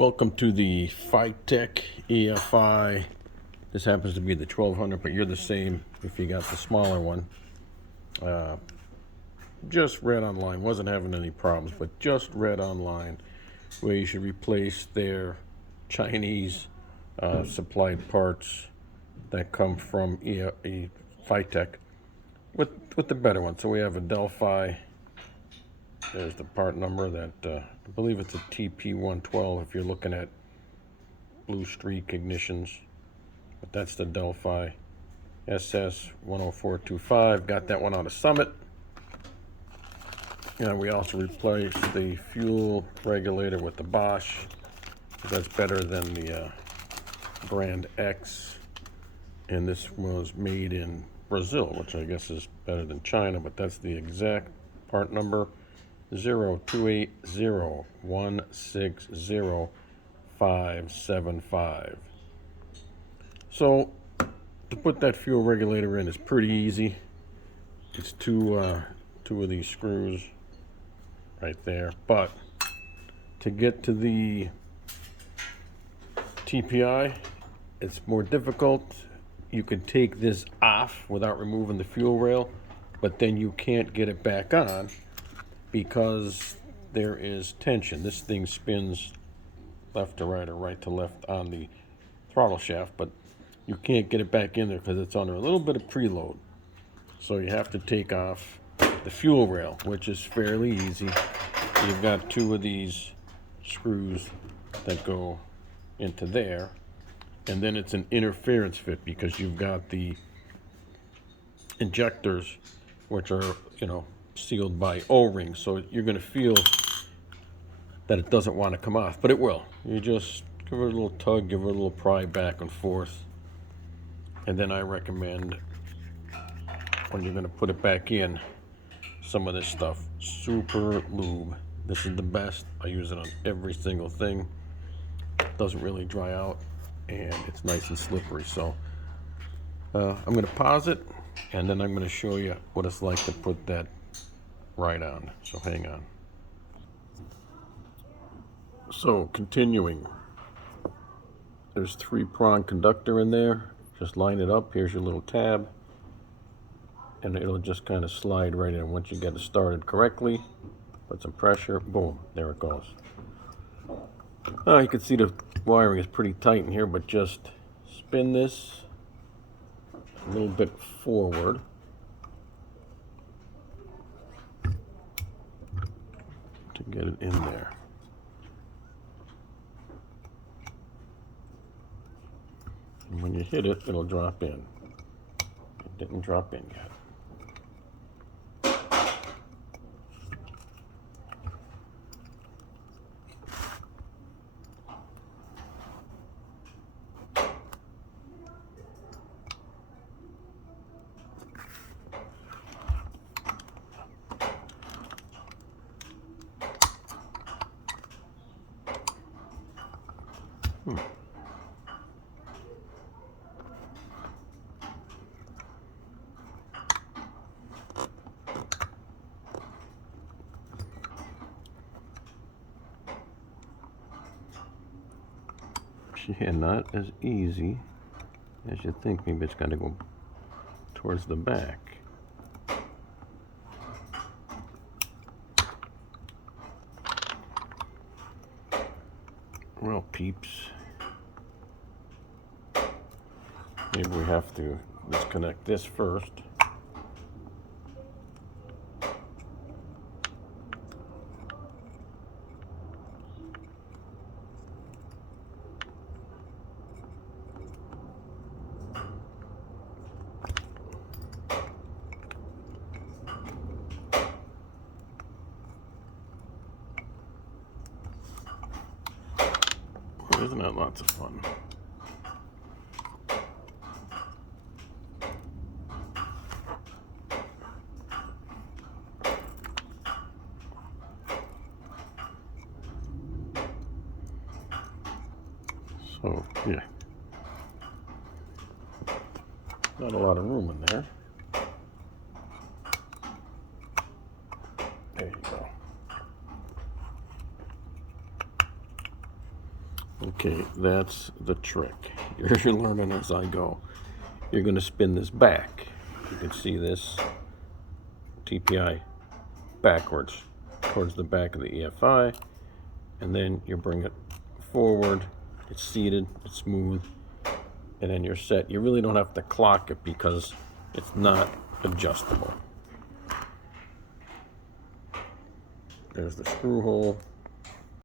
Welcome to the Tech Efi. This happens to be the 1200, but you're the same if you got the smaller one. Just read online, wasn't having any problems, but just read online where you should replace their Chinese supplied parts that come from Tech with the better one. So we have a Delphi. There's the part number that I believe it's a TP112 if you're looking at blue streak ignitions, but that's the Delphi SS10425. Got that one out of Summit. And we also replaced the fuel regulator with the Bosch. That's better than the brand X, and this was made in Brazil, which I guess is better than China, but that's the exact part number. 0280160575. So to put that fuel regulator in is pretty easy. It's two of these screws right there, but to get to the TPI, it's more difficult. You can take this off without removing the fuel rail, but then you can't get it back on because there is tension. This thing spins left to right or right to left on the throttle shaft, but you can't get it back in there because it's under a little bit of preload. So you have to take off the fuel rail, which is fairly easy. You've got two of these screws that go into there, and then it's an interference fit because you've got the injectors, which are, sealed by O-rings, so you're going to feel that it doesn't want to come off, but it will. You just give it a little tug, give it a little pry back and forth, and then I recommend, when you're going to put it back in, some of this stuff, Super Lube. This is the best. I use it on every single thing. It doesn't really dry out, and it's nice and slippery. So I'm going to pause it, and then I'm going to show you what it's like to put that right on. So hang on. So continuing, there's 3-prong conductor in there. Just line it up. Here's your little tab, and it'll just kind of slide right in. Once you get it started correctly, put some pressure, boom, there it goes. You can see the wiring is pretty tight in here, but just spin this a little bit forward. To get it in there. And when you hit it, it'll drop in. It didn't drop in yet. Yeah, not as easy as you think. Maybe it's got to go towards the back. Well, peeps, maybe we have to disconnect this first. Isn't that lots of fun? So, yeah. Not a lot of room in there. There you go. Okay, that's the trick. You're learning as I go. You're going to spin this back. You can see this TPI backwards towards the back of the EFI, and then you bring it forward. It's seated, it's smooth, and then you're set. You really don't have to clock it because it's not adjustable. There's the screw hole.